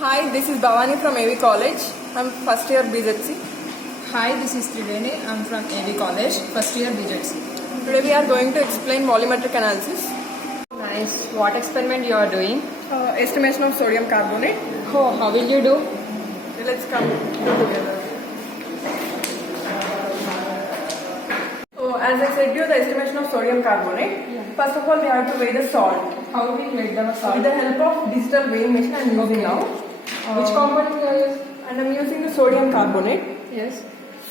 Hi, this is Bhavani from AV College. I'm first year BZC. Hi, this is Triveni. I'm from AV College, first year BJC. Today we are going to explain volumetric analysis. Nice. What experiment you are doing? Estimation of sodium carbonate. Oh, how will you do? Let's come do together. So, as I said to you, the estimation of sodium carbonate. First of all, we have to weigh the salt. How we weigh the salt? With the help of digital weighing machine I am using now. Which component you are using? And I am using the sodium carbonate. Yes.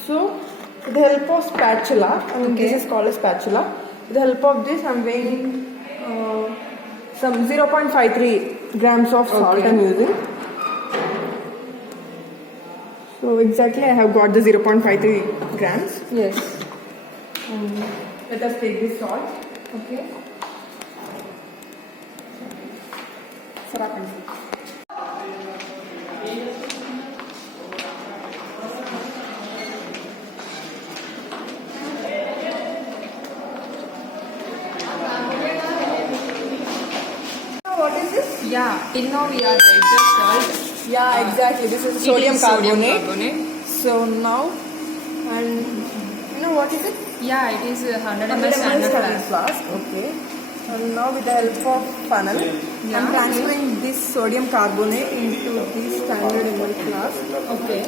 So, with the help of spatula, this is called a spatula. With the help of this, I am weighing some 0.53 grams of salt I am using. So, exactly I have got the 0.53 grams. Yes. Let us take this salt. Okay. What is this? Yeah, till now we are weighed the salt. Yeah, exactly. This is sodium Sodium carbonate. carbonate. So now, and you know what is it? Yeah, it is 100 ml 100 standard ml flask. flask. Okay. And now with the help of funnel, I am transferring this sodium carbonate into this standard ml flask. Okay.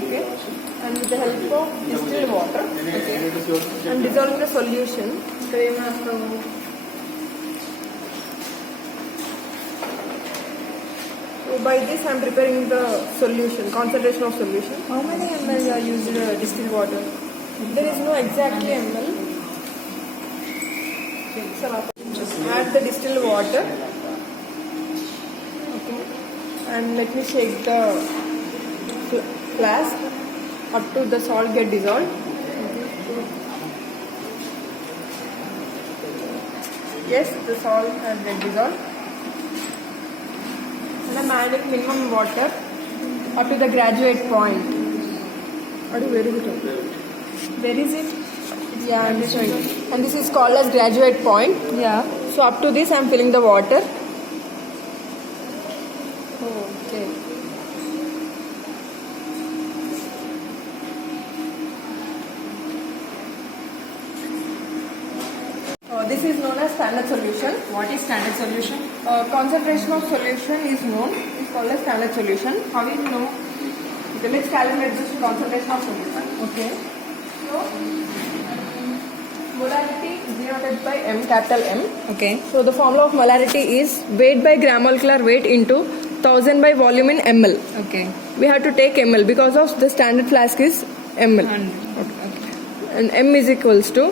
Okay. And with the help of distilled water, okay, and dissolving the solution. So by this I am preparing the solution, concentration of solution. How many ml are used distilled water? There is no exactly ml. Just add the distilled water. Okay. And let me shake the flask up to the salt get dissolved. Yes, the salt has get dissolved. And I'm adding minimum water up to the graduate point. Where is it? Where is it? Yeah, I'm showing. And this is called as graduate point. Yeah. So up to this I'm filling the water. Okay. This is known as standard solution. What is standard solution? Concentration of solution is known. It's called as standard solution. How will you know? Okay, let's calculate this concentration of solution. Okay. So, molarity is denoted by M, capital M. Okay. So the formula of molarity is weight by gram molecular weight into 1000 by volume in ml. Okay. We have to take ml because of the standard flask is ml. Okay. And M is equals to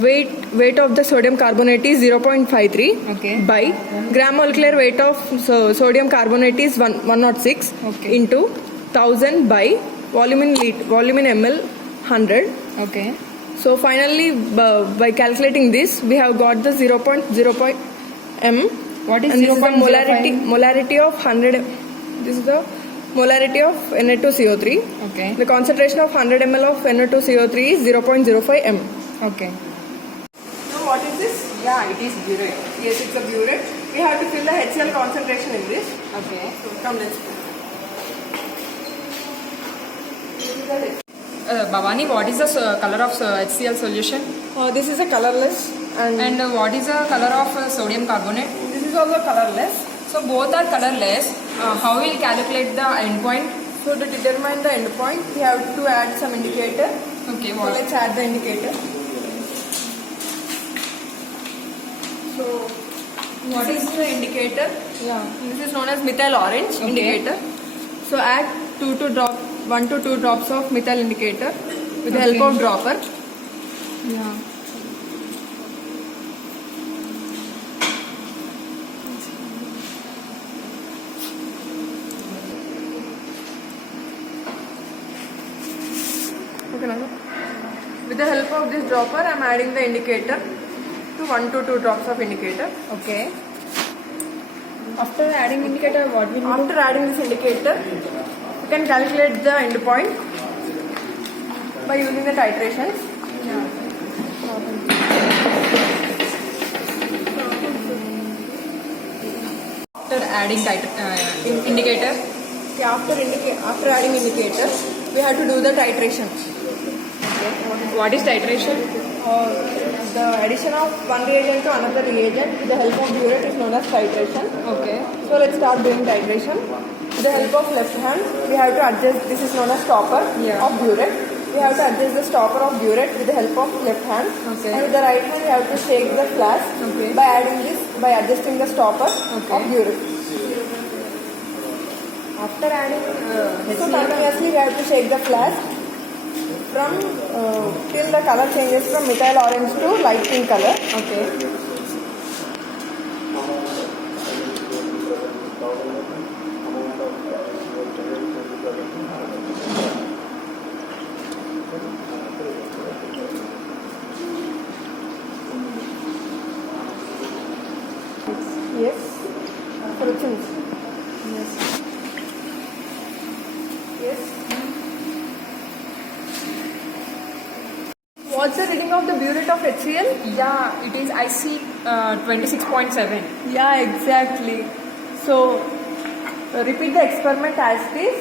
weight of the sodium carbonate is 0.53 Okay. by gram molecular weight of sodium carbonate is 106 Okay. into 1000 by volume in ml 100. Okay. So finally by calculating this we have got the 0.0 m. What is And this is the 0.05? molarity of 100. This is the molarity of Na2CO3. Okay. The concentration of 100 ml of Na2CO3 is 0.05 m. Okay. Now what is this? Yeah, it is burette. Yes, it's a burette. We have to fill the HCl concentration in this. Okay. So come, let's go. This is the HCl. Bhavani, what is the color of HCl solution? This is a colorless and what is the color of sodium carbonate? this is also colorless. So both are colorless. How will calculate the endpoint? So to determine the endpoint, we have to add some indicator. Okay. So What? let's add the indicator. So what is the indicator? Yeah. This is known as methyl orange indicator. So add 1 to 2 drops of methyl indicator with the help of dropper. Yeah. Okay, now with the help of this dropper, I am adding the indicator to 1 to 2 drops of indicator. Okay. After adding indicator, what will you do? After adding this indicator, you can calculate the endpoint by using the titrations. Yeah. After adding indicator. Okay, after adding indicator, we have to do the titration. What is titration? The addition of one reagent to another reagent with the help of burette is known as titration. Okay. So let's start doing titration. With the help of left hand, we have to adjust. This is known as stopper of burette. We have to adjust the stopper of burette with the help of left hand. Okay. And with the right hand, we have to shake the flask by adjusting the stopper of burette. After adding So continuously we have to shake the flask from till the color changes from methyl orange to light pink color. Okay. Yes. Fractions. Yes. What's the reading of the burette of HCl? Yeah, it is IC 26.7. Yeah, exactly. So repeat the experiment as this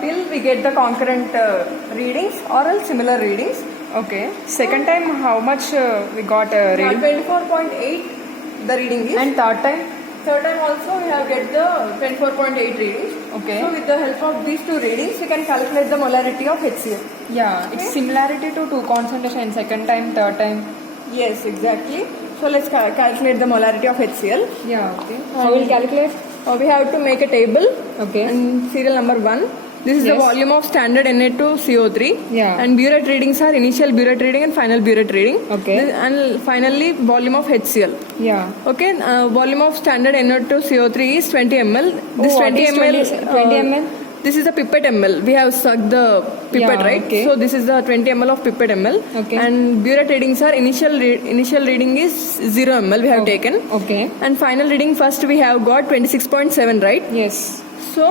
till we get the concurrent readings or else similar readings. Okay. Second time, how much we got reading? 24.8 the reading is. And third time? Third time also we have get the 24.8 readings. Okay. So with the help of these two readings, we can calculate the molarity of HCl. Yeah, it's similarity to 2 concentration. Second time, third time. Yes, exactly. So let's calculate the molarity of HCl. Yeah, okay. How will calculate? We have to make a table. Okay. And serial number 1. This is the Yes. volume of standard Na2CO3. Yeah. And burette readings are initial burette reading and final burette reading. Okay. And finally, volume of HCl. Yeah. Okay, volume of standard Na2CO3 is 20 ml. This Oh, what 20 is ml. 20 ml? This is the pipette ml. We have sucked the pipette, Yeah, right? okay. So this is the 20 ml of pipette ml. Okay. And burette readings are initial reading is 0 ml. We have taken. Okay. And final reading first we have got 26.7, right? Yes. So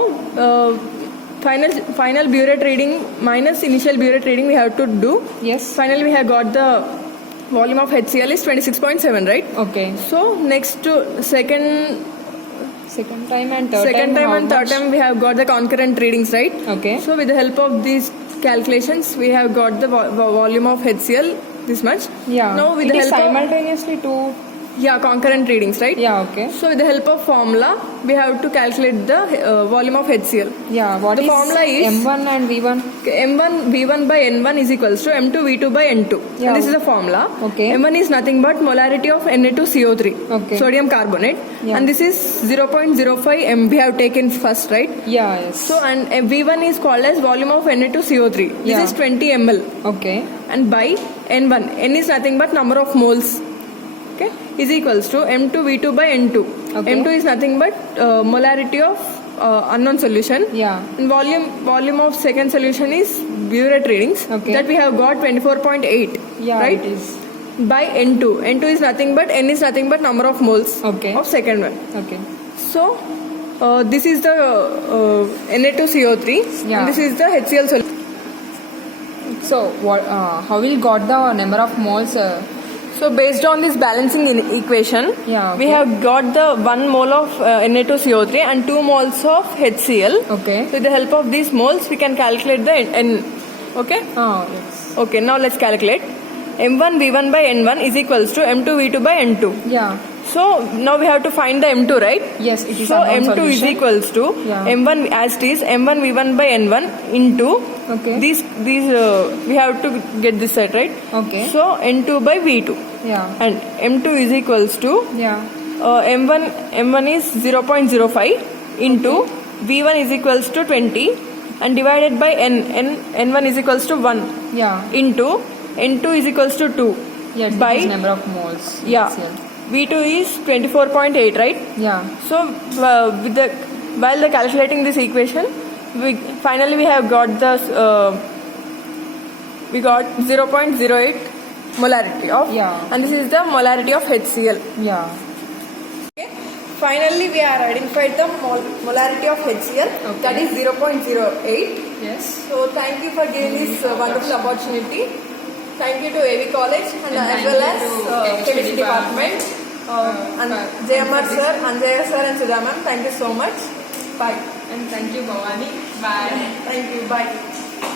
final burette reading minus initial burette reading we have to do. Yes. Finally we have got the volume of HCl is 26.7, right? Okay. So next to second time and third time how and third much? time we have got the concurrent readings, right? Okay. So with the help of these calculations we have got the volume of HCl this much. Yeah. Now with it the is help of simultaneously two. concurrent readings, right? Yeah, okay. So with the help of formula we have to calculate the volume of HCl. Yeah, what The is formula is M1 and V1? M1 V1 by N1 is equals to M2 V2 by N2. Yeah. And this is the formula. Okay. M1 is nothing but molarity of Na2CO3, Okay. sodium carbonate. Yeah. And this is 0.05 M we have taken first, right? Yeah, yes. So and V1 is called as volume of Na2CO3. This Yeah. is 20 ml. Okay. And by N1, N is nothing but number of moles. Okay, is equals to M2 V2 by N2. Okay. M2 is nothing but molarity of unknown solution. Yeah. And volume of second solution is burette readings. Okay. That we have got 24.8. Yeah, right? it is. By N2. N2 is nothing but N is nothing but number of moles Okay. of second one. Okay. So this is the Na2CO3. Yeah. And this is the HCl solution. So, what? How will got the number of moles? So based on this balancing equation, Yeah, we okay. have got the 1 mole of Na2CO3 and 2 moles of HCl. Okay. With the help of these moles, we can calculate the N. Okay? Oh, yes. Okay, now let's calculate. M1 V1 by N1 is equals to M2 V2 by N2. Yeah. So now we have to find the M2, right? Yes, it is So unknown M2 is solution. equals to Yeah. M1 as it is M1 V1 by N1 into Okay. these we have to get this set, right? Okay. So N2 by V2 Yeah. and M2 is equals to Yeah. M1 is 0.05 into V1 is equals to 20 and divided by N1 is equals to 1 Yeah. into N2 is equals to 2 Yeah. by It is number of moles. yeah HCl. V2 is 24.8, right? Yeah. So while the calculating this equation, finally we have got we got 0.08 molarity of Yeah. and this is the molarity of HCl. Yeah. Okay. Finally we are identified the molarity of HCl, Okay. that is 0.08. Yes. So thank you for giving this wonderful opportunity. Thank you to AV College and as thank well you as to Chemistry Chemistry Department. Department. And JMR sir, Anjaya sir and Sudha ma'am, thank you so much. Bye. And thank you, Bhavani. Bye. Thank you. Bye.